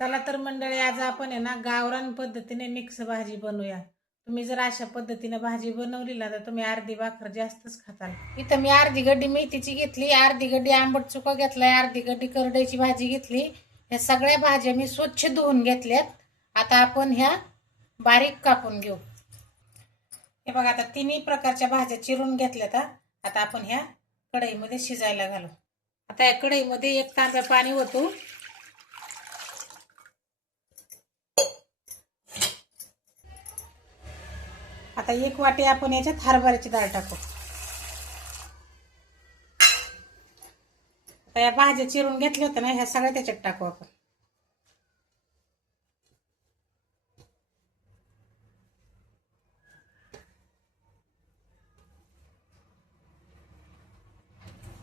चला तर मंडळी, आज आपण आहे ना गावरान पद्धतीने मिक्स भाजी बनवूया। तुम्ही जर अशा पद्धतीने भाजी बनवली ना तर तुम्ही अर्धी भाकर जास्तच खाताल। इथं मी अर्धी गड्डी मेथीची घेतली, अर्धी गड्डी आंबट चुका घेतलाय, अर्धी गड्डी करडईची भाजी घेतली। या सगळ्या भाज्या मी स्वच्छ धुवून घेतल्यात। आता आपण ह्या बारीक कापून घेऊ। हे बघा, आता तिन्ही प्रकारच्या भाज्या चिरून घेतल्यात। आता आपण ह्या कढईमध्ये शिजायला घालू। आता या कढईमध्ये 1 तांब्या पाणी ओतू। आता 1 वाटी आपण याच्यात हरभऱ्याची डाळ टाकू। आता या भाज्या चिरून घेतल्या होत्या ना, ह्या सगळ्या त्याच्यात टाकू आपण।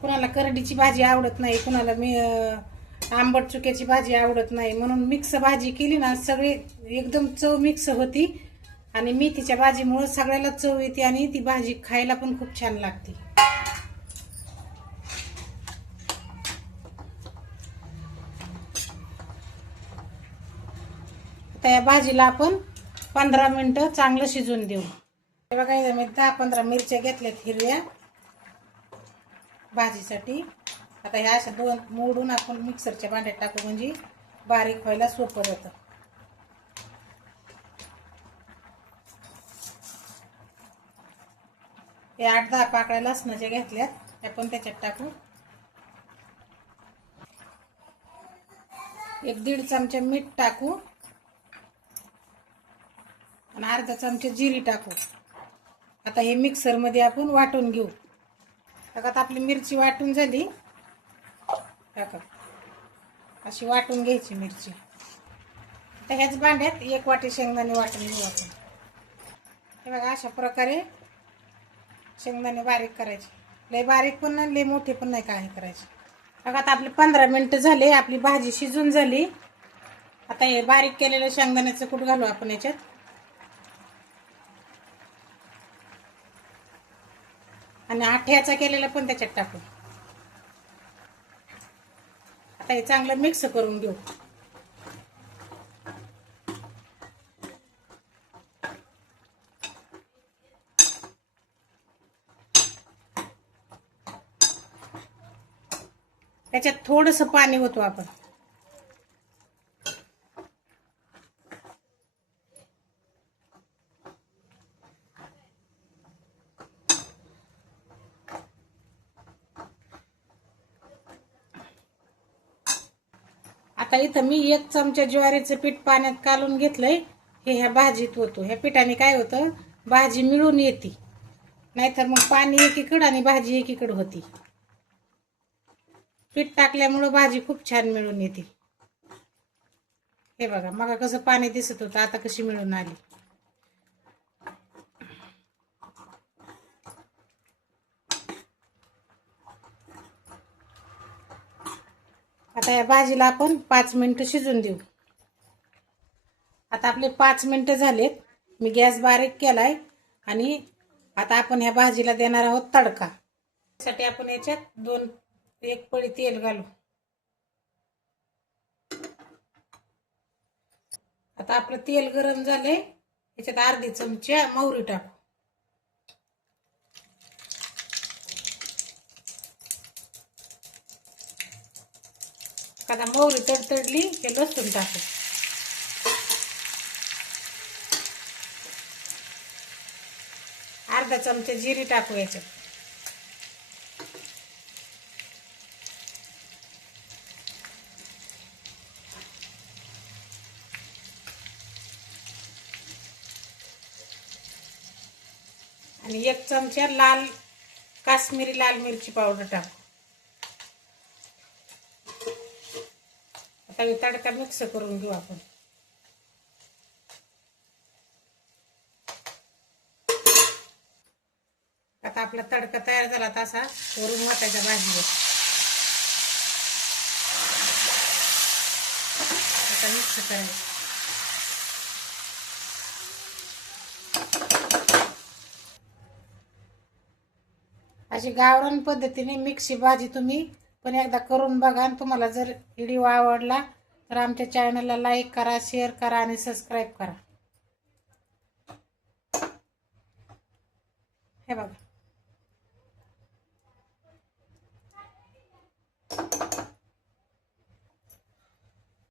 कुणाला करडीची भाजी आवडत नाही, कुणाला आंबट चुक्याची भाजी आवडत नाही, म्हणून मिक्स भाजी केली ना सगळी एकदम चव मिक्स होती। आणि मेथीच्या भाजीमुळे सगळ्याला चव येते आणि ती भाजी खायला पण खूप छान लागते। आता या भाजीला आपण 15 मिनिटं चांगलं शिजून देऊ। हे बघा, इथे मी 10-15 मिरच्या घेतल्यात हिरव्या भाजीसाठी। आता ह्या अशा 2 मोडून आपण मिक्सरच्या भांड्यात टाकू, म्हणजे बारीक व्हायला सोपं होतं। हे 8-10 पाकळ्या लसणाच्या घेतल्यात, त्या पण त्याच्यात टाकू। 1-1.5 चमचा मीठ टाकू आणि अर्धा चमचा जिरी टाकू। आता हे मिक्सर मध्ये आपण वाटून घेऊ। आता आपली मिरची वाटून झाली, टाका अशी वाटून घ्यायची मिरची। आता ह्याच भांड्यात 1 वाटी शेंगदाणे वाटून घेऊ आपण। हे बघा, अशा प्रकारे शेंगदाणे बारीक करायचे, लय बारीक पण नाही लय मोठे पण नाही काय करायचे। बघा, आता आपली 15 मिनिटं झाले, आपली भाजी शिजून झाली। आता हे बारीक केलेलं शेंगदाण्याचं कूट घालू आपण याच्यात। आणि आठ्याचा केलेला पण त्याच्यात टाकू। आता हे चांगलं मिक्स करून घेऊ। त्याच्यात थोडंसं पाणी ओतू आपण। आता इथं मी 1 चमचा ज्वारीचं पीठ पाण्यात कालून घेतलंय, हे ह्या भाजीत ओतू। ह्या पिठाने काय होतं, भाजी मिळून येते, नाहीतर मग पाणी एकीकडे आणि भाजी एकीकडे होती। पीठ टाकल्यामुळे भाजी खूप छान मिळून येते। हे बघा, मग कसं पाणी दिसत होतं, आता कशी मिळून आली। आता या भाजीला आपण 5 मिनिटं शिजून देऊ। आता आपले 5 मिनिटं झालेत, मी गॅस बारीक केलाय आणि आता आपण ह्या भाजीला देणार आहोत तडका। त्यासाठी आपण याच्यात 1 पळी तेल घालू। आता आपलं तेल गरम झालंय, याच्यात अर्धी चमचा मोहरी टाकू। आता मोहरी तडतडली की लसूण टाकू। अर्धा चमचा जिरी टाकू याच्यात। आणि 1 चमचा काश्मीरी लाल मिरची पावडर टाकू। आता तडका मिक्स करून घेऊ आपण। आता आपला तडका तयार झाला, तसा वरून वाटायचा भाजीवर। आता मिक्स करायचं। अशी गावरान पद्धतीने मिक्स भाजी तुम्ही पण एकदा करून बघा। तुम्हाला जर व्हिडिओ आवडला तर आमच्या चॅनलला लाईक करा, शेअर करा आणि सबस्क्राईब करा. हे बघा